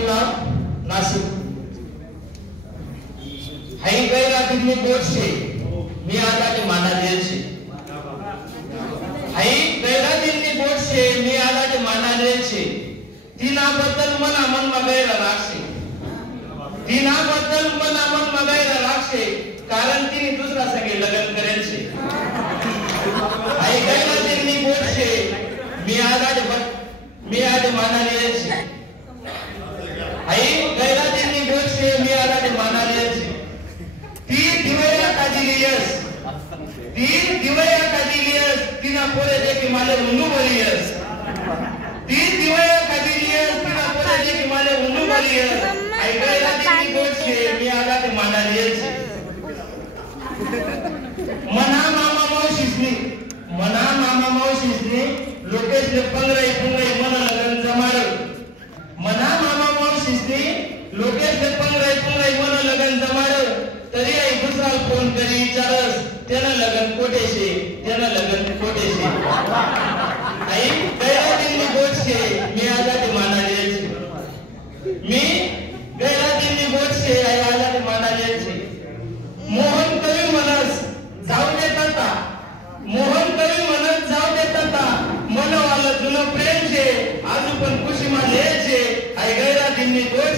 गावचं नाव नाशिक. हाई गैरा दिल्ली बोर्ड से मी आला के माना देल से. हाई गैरा दिल्ली बोर्ड से मी आला के माना देल से. तिनाबद्दल मना मन मगैरा लागसे. तिनाबद्दल मना मन मगैरा लागसे कारण तिने दुसरा संगे लग्न करेल से. हाई गैरा दिल्ली बोर्ड से मी आला माना देल से. हाई गैरा दिल्ली बोर्ड से मी आला माना देल से. तीन दिवया कादिलियस तिना पोरे देखी माले उन्नू बलियस. तीन दिवया कादिलियस तिना पोरे देखी माले उन्नू बलियस. आई गैरा दिल्ली बोर्ड से मी आला ते माना देल से. मना मामा मौशिसनी लोकेशले पंगराई मन लगन जमाडल. मना मामा मौशिसनी लोकेशले पंगराई मन लगन जमाडल. तरी आई दुसरा फोन करी विचारस त्यानं लगन कोटेशे. आई गैरा दिल्ली बोर्ड से मी आला ते माना देल से. मी गैरा दिल्ली बोर्ड से आई आला ते माना देल से. मोहन कवी म्हणस जाऊ देता. मोहन कवी म्हणत जाऊ देता. मनवाला जुनं प्रेम छे आजू पण खुशी मा ले छे. आई गैरा दिल्ली बोर्ड